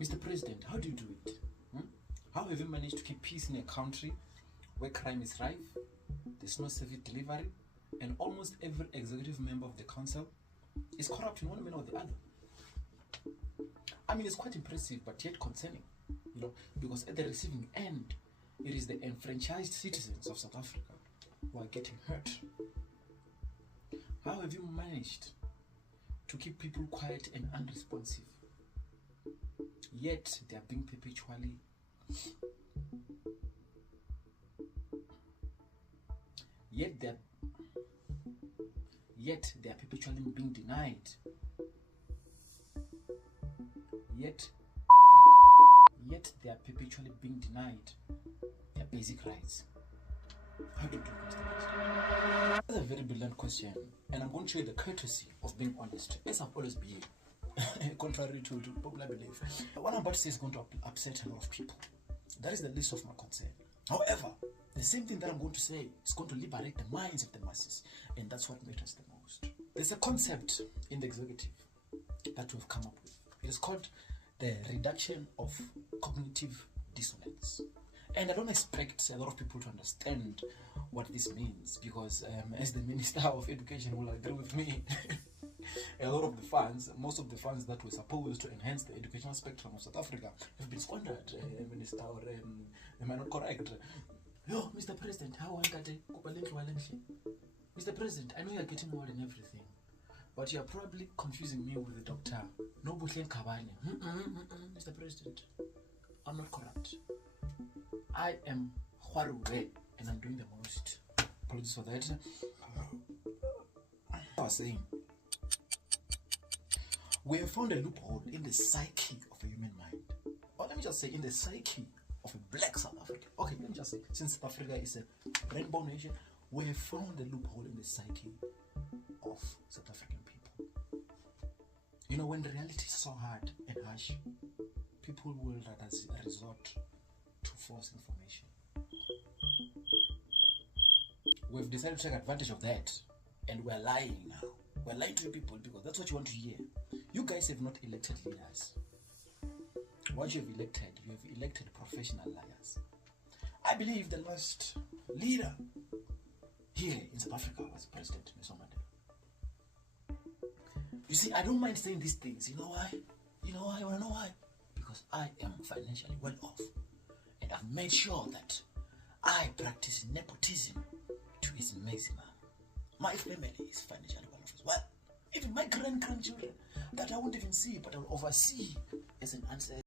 Mr. President, how do you do it? How have you managed to keep peace in a country where crime is rife, there's no service delivery, and almost every executive member of the council is corrupt in one manner or the other? I mean, it's quite impressive, but yet concerning, because at the receiving end, it is the enfranchised citizens of South Africa who are getting hurt. How have you managed to keep people quiet and unresponsive, yet they are being perpetually being denied, yet they are perpetually being denied their basic rights? How do you do it, Mr. President? That's a very brilliant question, and I'm going to show you the courtesy of being honest, as I've always been, contrary to popular belief. What I'm about to say is going to upset a lot of people. That is the least of my concern. However, the same thing that I'm going to say is going to liberate the minds of the masses, and that's what matters the most. There's a concept in the executive that we've come up with. It is called the reduction of cognitive dissonance. And I don't expect a lot of people to understand what this means, because as the Minister of Education will agree with me, a lot of the funds, most of the funds that were supposed to enhance the educational spectrum of South Africa have been squandered. Minister, am I not correct? Yo, Mr. President, how are you? Mr. President, I know you're getting more than everything, but you're probably confusing me with the doctor. No Buslen Kabane. Mr. President, I'm not corrupt. I am Huarure, and I'm doing the most. Apologies for that. I was saying, we have found a loophole in the psyche of a human mind. Or let me just say, in the psyche of a black South African. Okay, let me just say, since South Africa is a rainbow nation, we have found a loophole in the psyche of South African people. When the reality is so hard and harsh, people will rather resort to false information. We've decided to take advantage of that, and we're lying now. We're lying to the people because that's what you want to hear. You guys have not elected leaders. What you have elected professional liars. I believe the last leader here in South Africa was President Nelson Mandela. You see, I don't mind saying these things. You know why? You wanna know why? Because I am financially well off, and I've made sure that I practice nepotism to its maximum. My family is financially well off as well. Even my grandchildren that I won't even see, but I will oversee as an ancestor.